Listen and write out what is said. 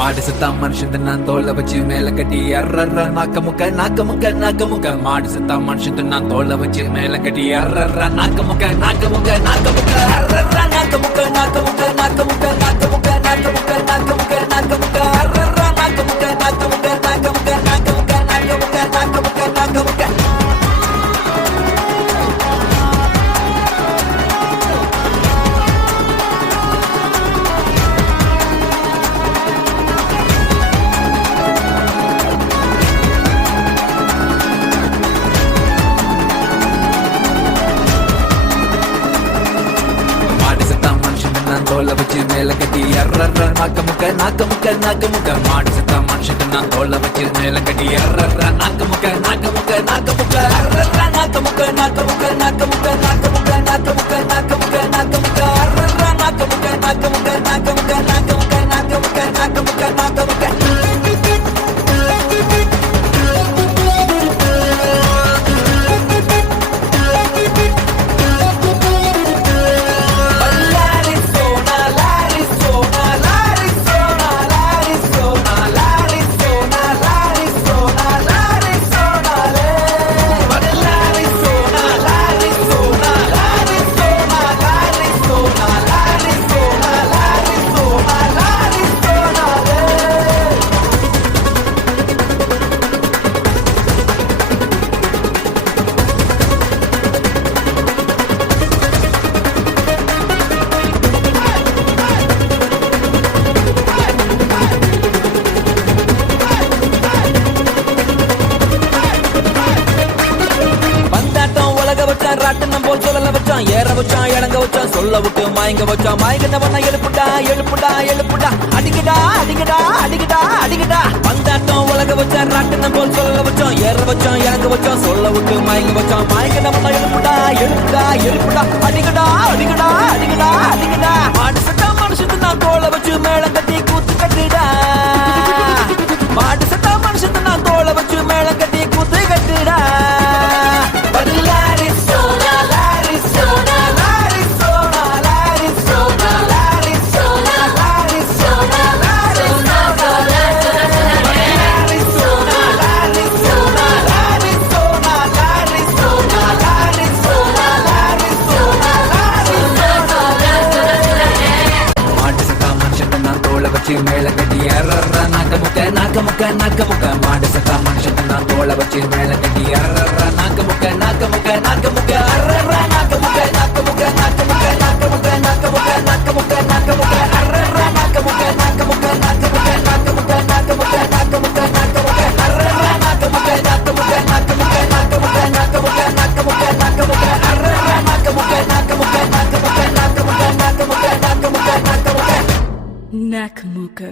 மாடு செத்தா மனுஷன் நான் தோலை வச்சு மேல கட்டி அர்றர்ற நாக்க முக்க நாக்க முக்க நாக்க முக்க மாடு செத்தா மனுஷன் நான் தோலை வச்சு மேல கட்டி அர்றர்ற நாக்க முக்க நாக்க முக்க நாக்க முக்க அர்றர்ற நாக்க முக்க நாக்க முக்க தோலை வச்சு மேல கட்டி எர்ற நாக்க முக்க நாக்க முக்க நாக்க முக்க மாடு செத்தா மனுஷன் நான் தோலை வச்சு மேல கட்டி எர்ற நாக்க முக்க நாக்க வச்சான் மயங்க வச்சா மயங்கினவன எழுப்புடா எழுப்புடா எழுப்புடா. அடிக்கடா அடிக்கடா அடிக்கடா அடிக்கடா. வந்தாட்டம் உலக வச்சான் ராட்டினம் போல் சொல்ல வச்சோம். ஏற வச்சோம் இறங்க வச்சோம். சொல்ல விட்டு மயங்க வச்சான் மயங்கினவன எழுப்புடா எழுப்புடா எழுப்புடா. அடிக்கடா அடிக்கடா அடிக்கடா அடிக்கடா. மாடு சட்டா மனுஷத்து நான் தோலை வச்சு மேளம் வச்சு மேல கட்டி அறற நாக்க முக்க நாக்க முக்க நாக்க முக்க மாடு சத்தா மனுஷன் நான் தோலை வச்சு மேல கட்டி அறற நாக்க முக்க நாக்க முக்க நாக்க முக்க Nakmuka.